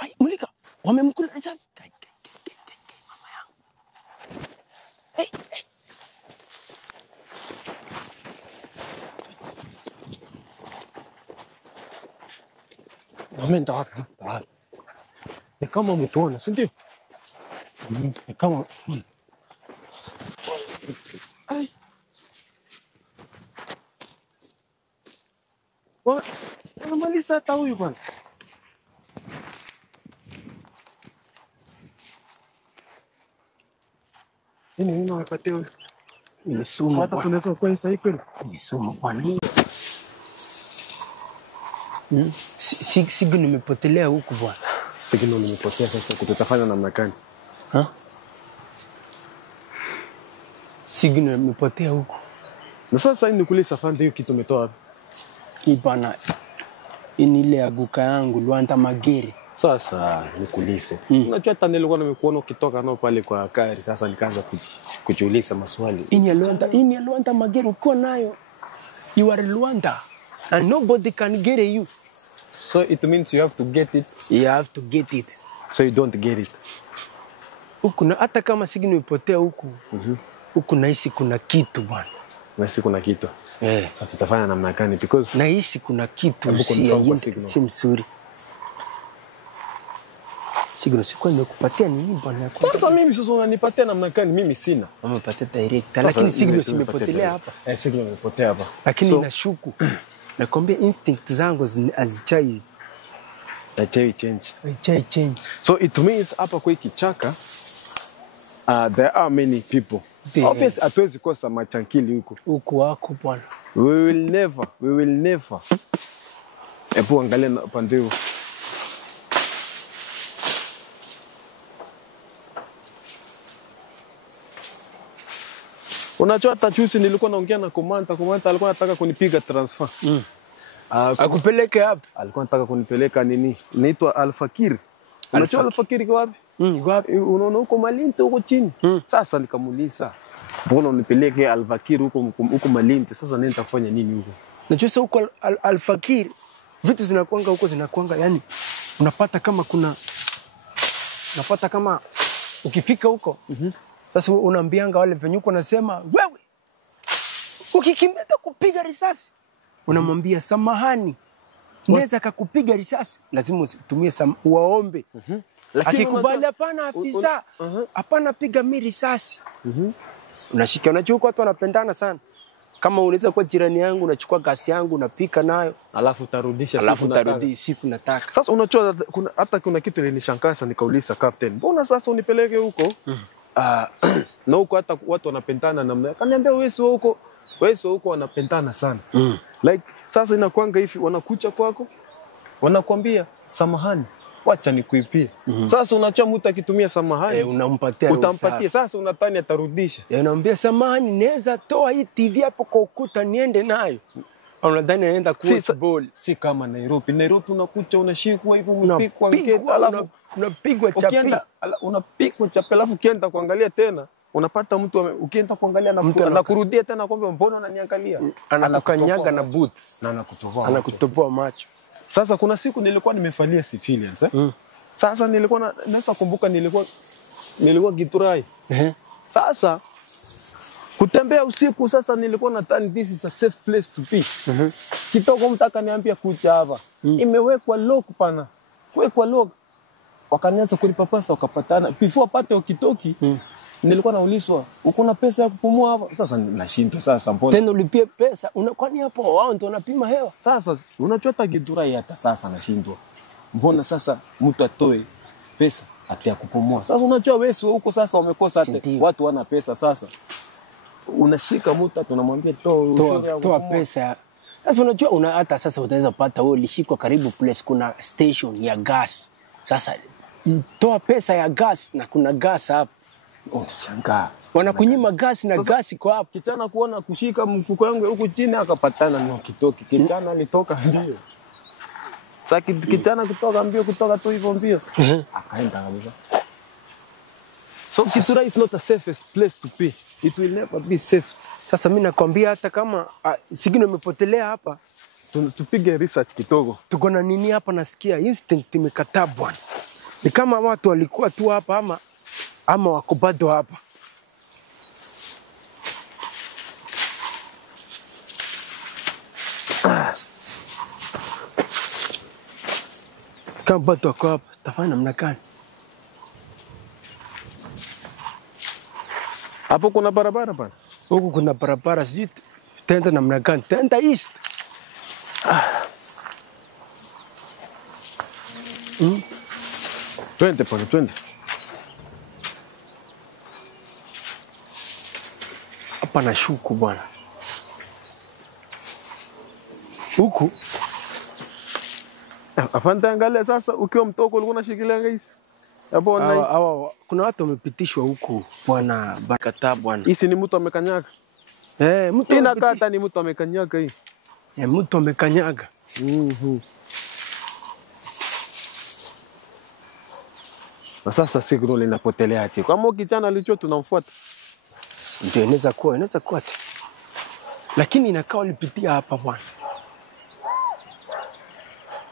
Hai, Mulika, wamemkula risasi. Mama yangu. Hey. Wameenda wapi? Ni kama mtuona, si ndio? Ni kama ai. Wanamaliza hata huyu bwana. Nini wamepatia huyu? ni sumu. Hata tunaweza kwa hisa hii kweli? Ni sumu bwana. Signal nimepotelea huku bwana. Signal nimepotea sasa kutafanya namna gani? Signal nimepotea huku. Na sasa hii nikuuliza fanda hiyo kitu umetoa wapi? Hii bwana. Ni ile aguka yangu Luanda Magere. Sasa nikuulize. Unajua hata nilikuwa nimekuona ukitoka nao pale kwa gari, sasa nikaanza kujiuliza maswali. Hii ni Luanda Magere uko nayo. You are Luanda and nobody can get you. So it means you have to get it. You have to get it. So you don't get it. Huku na hata kama signal imepotea huku. Huku nahisi kuna kitu bwana. Nahisi kuna kitu. Sasa tutafanya namna gani because nahisi kuna kitu si mzuri. Signal sikuwa nimekupatia nini bwana? Sasa mimi sasa unanipatia namna gani? Mimi sina. Umepatia direct. Lakini signal simepotelea hapa. Signal imepotea hapa. Lakini nashuku. Nakwambia instinct zangu hazichai change. So it means hapa kwa kichaka there are many people. Obviously hatuwezi kosa machankili huko wako bwana. We will never. Epo angalia na pande huo. Unajua hata juzi nilikuwa naongea na komanda alikuwa anataka kunipiga transfer. Akupeleke wapi? Alikuwa anataka kunipeleka nini? Inaitwa Al-Fakir. Unajua Al-Fakir iko wapi? Wapi? Unaona huko Malindi huko chini. Sasa nikamuuliza, mbona unipeleke Al-Fakir huko Malindi? Sasa nini nitafanya nini huko? Najua sasa huko Al-Fakir vitu zinakuanga huko yani unapata kama ukifika huko. Sasa unaambianga wale venyuko nasema wewe ukikimbia kupiga risasi. Unamwambia samahani. Naweza kukupiga risasi. Lazima utumie waombe. Akikubali hapana afisa. Hapana piga mimi risasi. Unashika unachukua watu wanapendana sana. Kama unaweza kuwa jirani yangu unachukua gasi yangu unapika nayo alafu utarudisha siku nataka. Sasa unajua kuna kitu ilinishangaza nikauliza captain. Mbona sasa unipeleke huko? Na huko hata watu wanapendana namna. Kaniambia wewe huko wanapendana sana. Like sasa inakuanga hivi wanakuja kwako wanakuambia samahani wacha nikuipie. Sasa unaacha mtu akitumia samahani utampatia sasa unatani atarudisha. Unamwambia samahani naweza toa hii TV hapo kwa ukuta niende nayo. Unadhani anaenda kuwatch ball. Si kama Nairobi unakuja unashikwa hivyo unapigwa ngeta alafu unapigwa chapi. Unapigwa chapi alafu ukienda kuangalia tena unapata mtu ukienda kuangalia na mtu anakurudia tena kwamba mbona unaniangalia? Anakukanyaga na boots na anakutoboa macho. Sasa kuna siku nilikuwa nimefalia civilians Sasa nilikuwa naweza kumbuka nilikuwa Githurai. Sasa kutembea usiku sasa nilikuwa nadhani this is a safe place to be. Kitoko mtaka niambia kuja hapa. Imewekwa lock pana. Kuwekwa lock. Wakanianza kunipapasa wakapatana. Before pate ukitoki nilikuwa naulizwa uko na pesa ya kupumua hapa? Sasa nashindwa sasa mbona. Tena ulipie pesa. Kwani hapo wao ndio wanapima hewa? Sasa unajua hata Githurai hata sasa nashindwa. Mbona sasa mtu atoe pesa ati kupumua? Sasa unajua wewe huko sasa wamekosa watu wana pesa sasa. Unashika mtu tunamwambia toa pesa. Sasa unajua hata sasa utaweza pata wewe ulishikwa karibu place kuna station ya gas. Sasa toa pesa ya gas na kuna gas hapo. Unashangaa. Wanakunyima gas na gas iko hapo. Kijana kuona kushika mfuko wangu huko chini akapatana na kitoki. Kijana alitoka mbio. Sasa kijana kutoka tu hivyo mbio. Akaenda kabisa. So Githurai is not the safest place to be. It will never be safe. Sasa mimi nakwambia hata kama signal imepotelea hapa tupige research kidogo. Tuko na nini hapa, nasikia instinct imekataa bwana. Ni kama watu walikuwa tu hapa ama wako bado hapa. Kama bado wako hapa, tafanya namna gani? Hapo kuna barabara bana. Huku kuna barabara, sijui tenda namna gani? Tenda east. Twende pale, twende. Hapa na shuku bwana. Huku Afande, angalia sasa, ukiwa mtoko ulikuwa unashikilia hizi. Hapo kuna watu wamepitishwa huku bwana, barakataa bwana. Hisi ni mtu amekanyaga. Mtu inakata ni mtu amekanyaga hii. Mtu amekanyaga. Na sasa signal inapotelea ati. Kama ukijana alicho tunamfuata. Ndio inaweza kuwa. Lakini inakaa walipitia hapa bwana.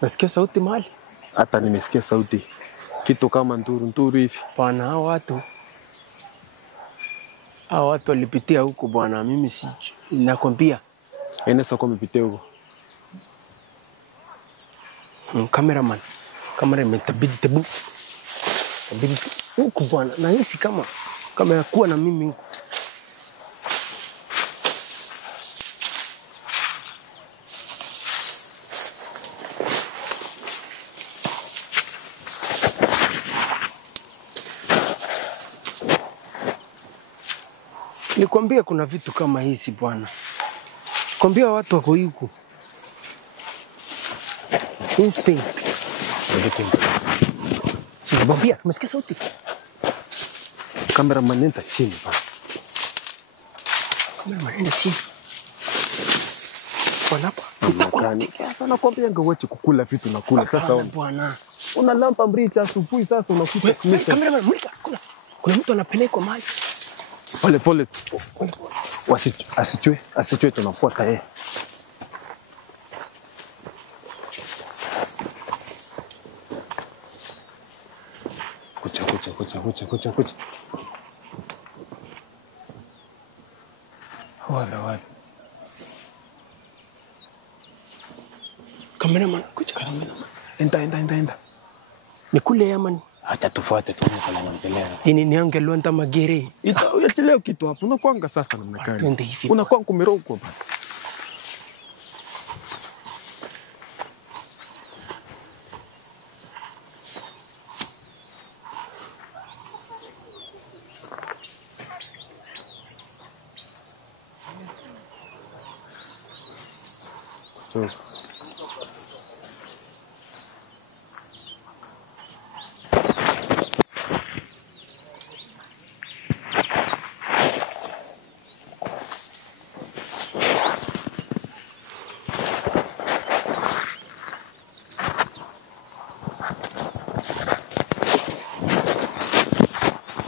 Nasikia sauti mahali? Hata nimesikia sauti. Kitu kama nduru hivi. Bwana, hao watu walipitia huko bwana, mimi si nakwambia. Inaweza kuwa wamepitia huko. Cameraman tabidi huko bwana, nahisi kama yakuwa na mimi huko. Nikwambia kuna vitu kama hizi bwana. Kwambia watu wako huku. Instinct. Bambia, umesikia sauti? Cameraman nenda chini bwana. Cameraman nenda chini. Bwana hapa. Sasa nakwambia ngoache kukula vitu na kula sasa bwana. Una lampa mbricha asubuhi sasa unakuta cameraman mulika. Kuna mtu anapelekwa mahali. Pole. Asichwe tunafuata yeye. Kucha. Wala. Cameraman, kucha. Enda. Ni kule Yamani. Acha tufuate tuone kama anaendelea. Ini niange luanta magere. Uachileo kitu hapo. Unakwanga sasa namna gani? Twende hivi. Unakwanga kumerogwa bwana.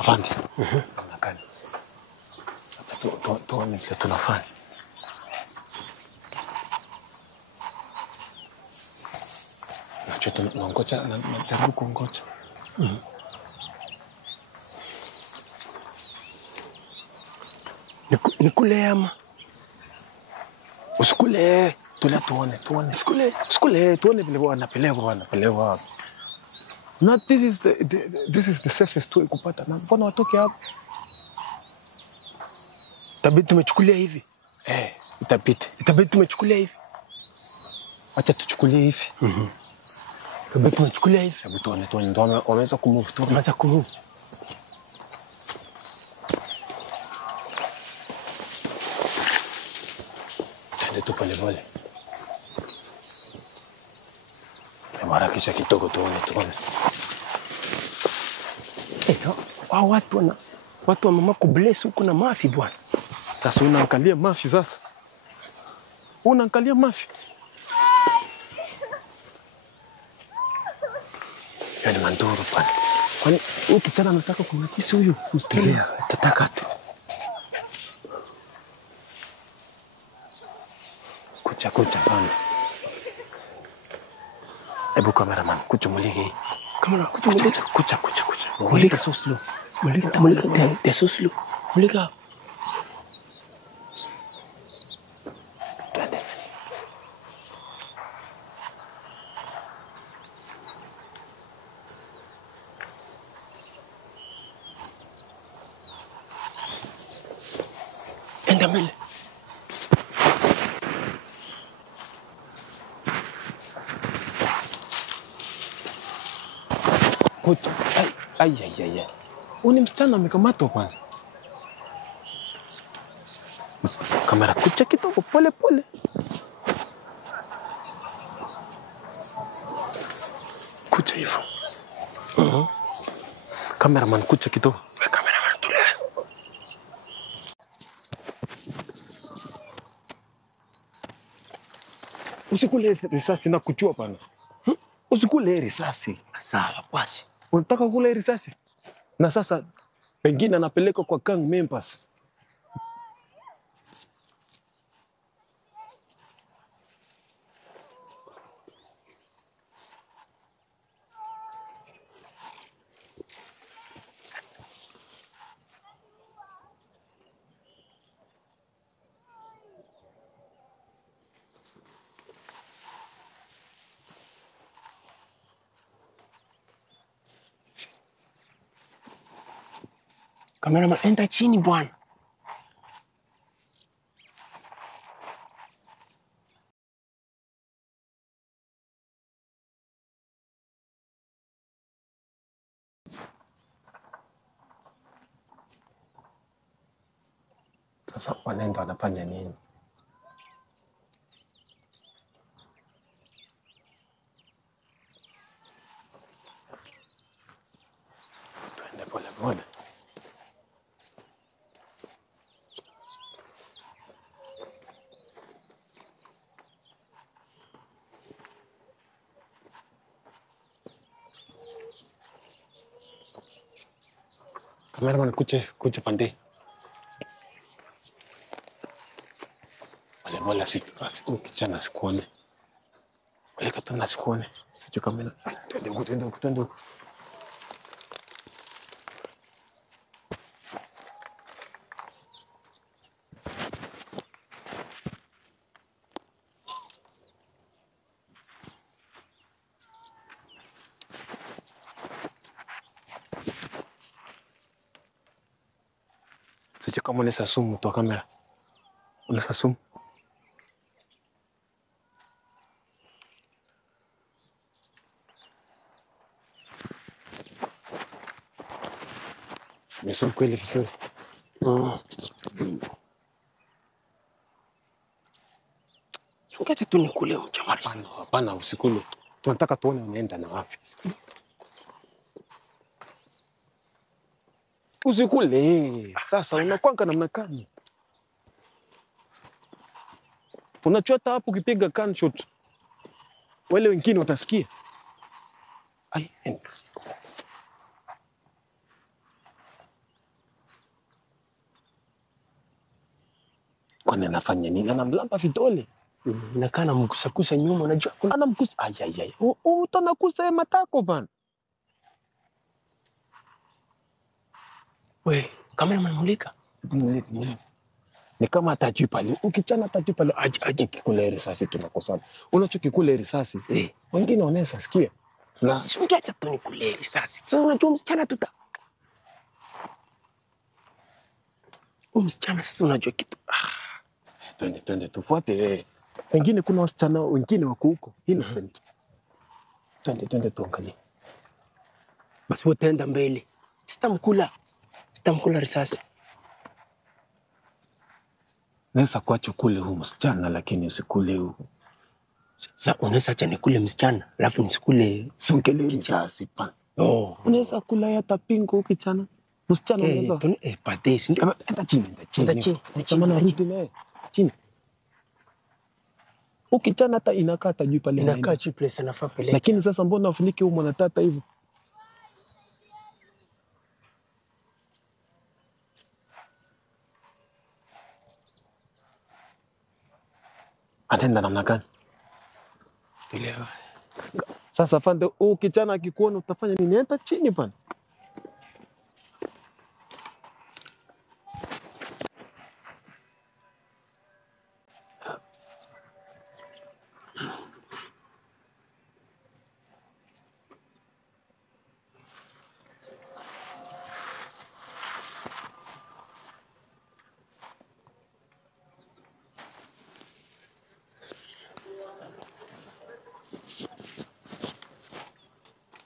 Afande. Unakani. Tuone vile tunafanya. Nacho tunangoja na jaribu kuongoja. Nikule ama usikule, tuone. Usikule, tuone vile wanapelewa. Not this is the safest way kupata. Na mbona watoke hapo? Itabidi tumechukulia hivi. Itabidi tumechukulia hivi. Acha tuchukulie hivi. Itabidi tumechukulia hivi. Hebu tuone ndio wameweza kumove tu. Wameanza kumove. Twende tu pole. Harakisha kidogo tuone. Wao watu wa mama kubless huko na mafi bwana. Sasa unaangalia mafi sasa. Yaani mandoro bwana. Kwani huyu kijana anataka kumtisi huyu mstari? Tataka tu. Kucha bwana. Hebu cameraman, kucha mulike. Kamera, kucha mulika. Kucha. Mulika. So slow. Mulika. They're so slow. Mulika. Enda mbele. Kucha. Ai. Uni msichana amekamatwa bwana. Kamera, kucha kidogo, pole. Kucha hivyo. Cameraman, kucha kidogo. Kameraman, tulia. Usikule risasi na kuchua bwana. Usikule risasi. Sawa basi. Unataka kula risasi? Na sasa pengine anapeleka kwa gang members. Kameraman, enda chini bwana. Sasa wanaenda wanafanya nini? Tuende pole. Kameraman, kucha pande. Wale situ kijana sikuone. Wale katana sikuone. Sijui kamera. Twende huko. Sijui kama unaweza sumu tu kamera. Unaweza sumu. Mesumu kweli vizuri. Sungeacha tu nikule mchama. Hapana, usikule. Tunataka tuone unaenda na wapi. Usikule. Sasa unakwanga namna gani? Unachota hapo ukipiga gunshot. Wale wengine watasikia. Ai. Kwani anafanya nini? Anamlamba vidole. Nakaa namgusakusa nyuma, unajua kuna Anamgusa. Ai. Utanakusa matako bana. we, kameraman mulika. Ni kama atajui pale. Ukichana atajui pale. Aje kikule risasi tunakosana. Unachokikule risasi. Wengine wanaweza sikia. Na Sungeacha tu nikule risasi. Sasa unajua msichana msichana sasa unajua kitu. Twende tufuate. Pengine kuna wasichana wengine wako huko innocent. Twende tuangalie. Basi wote enda mbele. Sitamkula risasi. Naweza kuacha kule huyu msichana lakini usikule huyu. Sasa unaweza acha nikule msichana, alafu nisikule Siongele risasi pana. Unaweza kula hata pingo ukichana. Msichana unaweza. Padesi ndio. Enda chini. Chini. Rudi naye. Chini. Ukichana hata inakaa tajui pale. Inakaa chi place anafaa peleka. Lakini sasa mbona ufunike huyu mwanatata hivyo? Atenda namna gani? Tuelewa. Sasa fande, huyu kijana akikuona utafanya nini? Enda chini bana.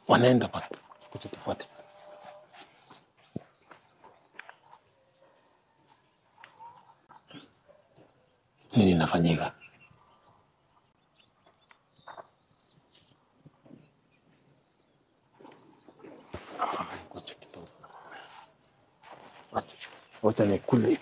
Wanaenda bana. Kuja tufuate. Nini inafanyika? Wacha kidogo. Wacha nikule.